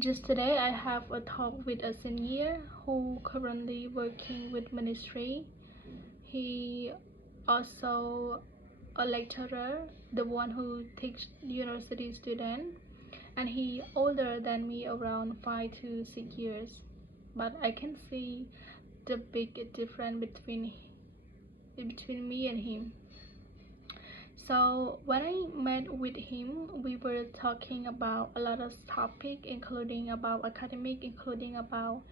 Just today, I have a talk with a senior who currently working with ministry. He also a lecturer, the one who teach university student, and he older than me around 5 to 6 years. But I can see the big difference between me and him. So when I met with him, we were talking about a lot of topic, including about academic, including about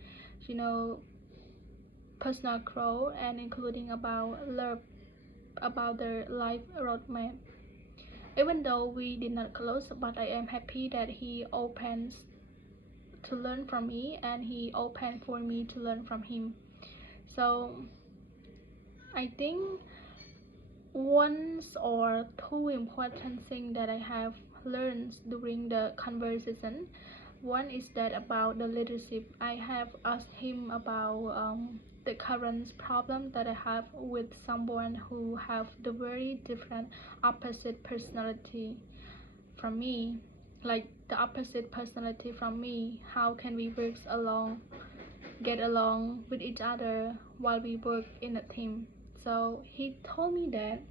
you know personal growth, and including about love, about the life roadmap. Even though we did not close, but I am happy that he opens to learn from me and he opened for me to learn from him. So I think one or two important things that I have learned during the conversation. One is that about the leadership. I have asked him about the current problem that I have with someone who have the very different opposite personality from me, like the opposite personality from me. How can we work along, get along with each other while we work in a team? So he told me that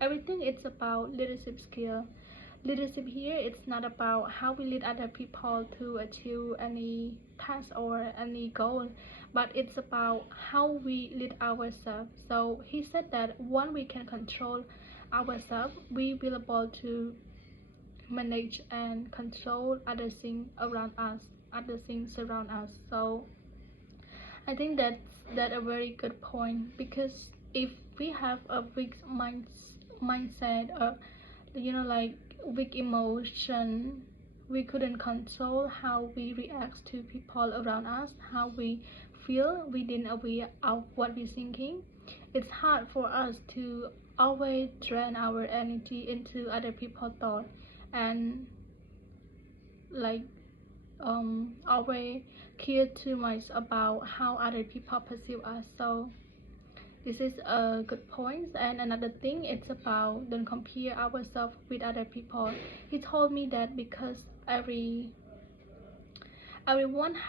everything is about leadership skill. Leadership here, it's not about how we lead other people to achieve any task or any goal, but it's about how we lead ourselves. So he said that when we can control ourselves, we will be able to manage and control other things around us, other things around us. So I think that a very good point, because if we have a weak mindset, or like weak emotion, we couldn't control how we react to people around us, how we feel within aware of what we're thinking. It's hard for us to always drain our energy into other people's thoughts, and like always care too much about how other people perceive us. So this is a good point. And another thing, it's about don't compare ourselves with other people. He told me that because everyone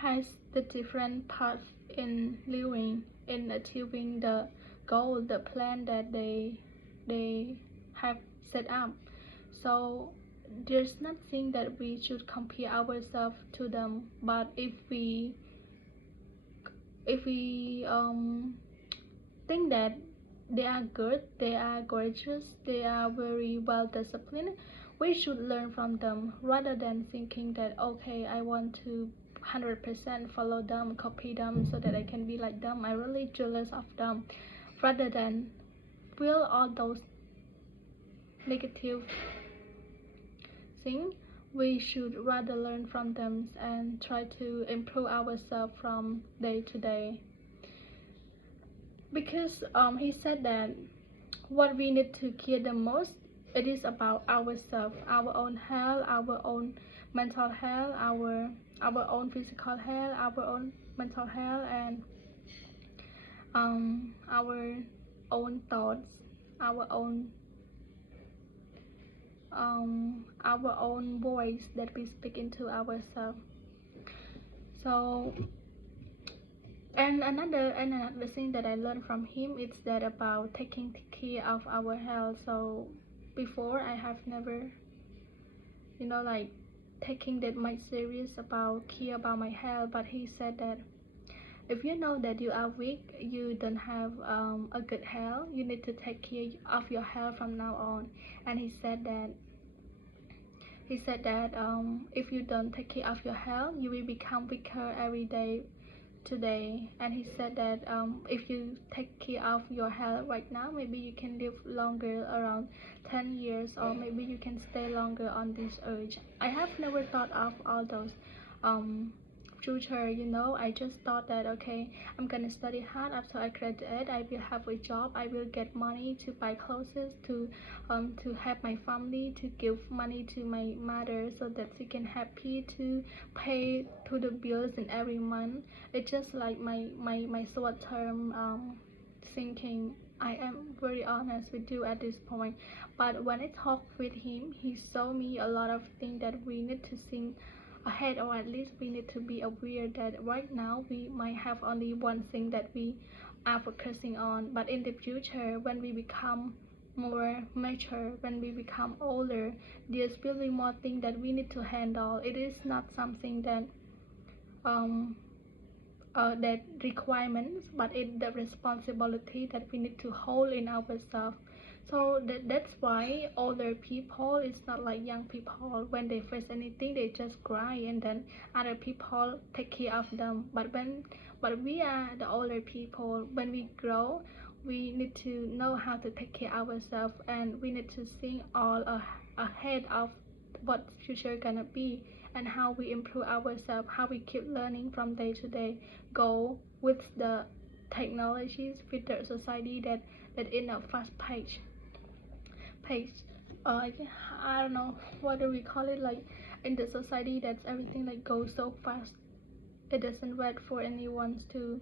has the different path in living, in achieving the goal, the plan that they have set up. So there's nothing that we should compare ourselves to them. But if we think that they are good, they are gorgeous, they are very well disciplined, we should learn from them rather than thinking that okay, I want to 100% follow them, copy them so that I can be like them. I'm really jealous of them. Rather than feel all those negative things, we should rather learn from them and try to improve ourselves from day to day. Because he said that what we need to care the most, it is about ourselves, our own health, our own mental health, our own physical health, our own mental health, and our own thoughts, our own voice that we speak into ourselves. So and another thing that I learned from him is that about taking care of our health. So before I have never like taking that much serious about care about my health, but he said that if you know that you are weak, you don't have a good health, you need to take care of your health from now on. And he said that if you don't take care of your health, you will become weaker every day today. And he said that if you take care of your health right now, maybe you can live longer, around 10 years, or maybe you can stay longer on this earth. I have never thought of all those um future. I just thought that okay, I'm gonna study hard. After I graduate, I will have a job, I will get money to buy clothes, to help my family, to give money to my mother so that she can happy to pay to the bills in every month. It's just like my short term thinking. I am very honest with you at this point. But when I talked with him, he showed me a lot of things that we need to think ahead, or at least we need to be aware that right now we might have only one thing that we are focusing on, but in the future when we become more mature, when we become older, there's really more things that we need to handle. It is not something that um that requirements, but it's the responsibility that we need to hold in ourselves. So that's why older people is not like young people. When they face anything they just cry and then other people take care of them. But we are the older people. When we grow, we need to know how to take care of ourselves, and we need to think all ahead of what future gonna be, and how we improve ourselves, how we keep learning from day to day, go with the technologies, with the society that in a fast pace. I don't know what do we call it, like in the society that's everything like goes so fast. It doesn't wait for anyone to,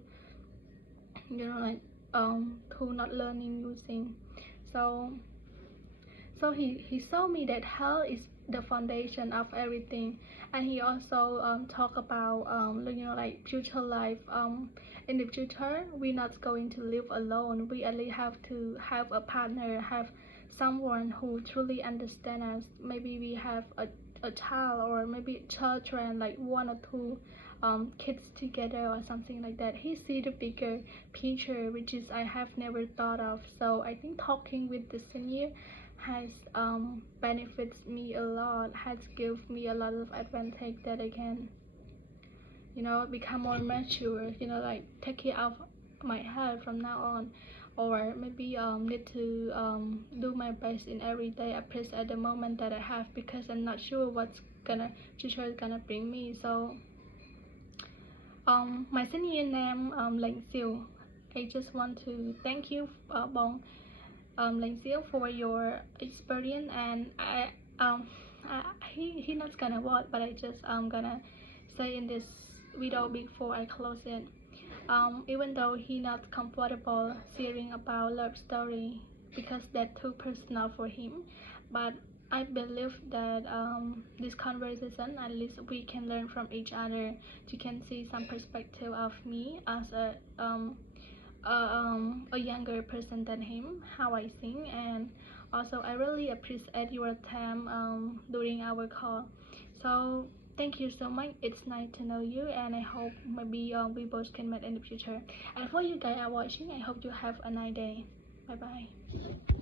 like to not learning new things. So he showed me that health is the foundation of everything. And he also talk about like future life. In the future we're not going to live alone. We at least have to have a partner, have someone who truly understands us. Maybe we have a child, or maybe children, like one or two kids together or something like that. He see the bigger picture, which is I have never thought of. So I think talking with the senior has benefits me a lot, has give me a lot of advantage that I can, become more mature, like take care of my health from now on. Or maybe need to do my best in every day, appreciate the moment that I have, because I'm not sure what's gonna future is gonna bring me. So my senior name Lệnh Siêu. I just want to thank you, Bong, Lệnh Siêu, for your experience. And he not gonna watch, but I just gonna say in this video before I close it. Even though he not comfortable sharing about love story because that's too personal for him, but I believe that this conversation, at least we can learn from each other. You can see some perspective of me as a younger person than him, how I think. And also I really appreciate your time during our call. So thank you so much. It's nice to know you, and I hope maybe we both can meet in the future. And for you guys are watching, I hope you have a nice day. Bye bye.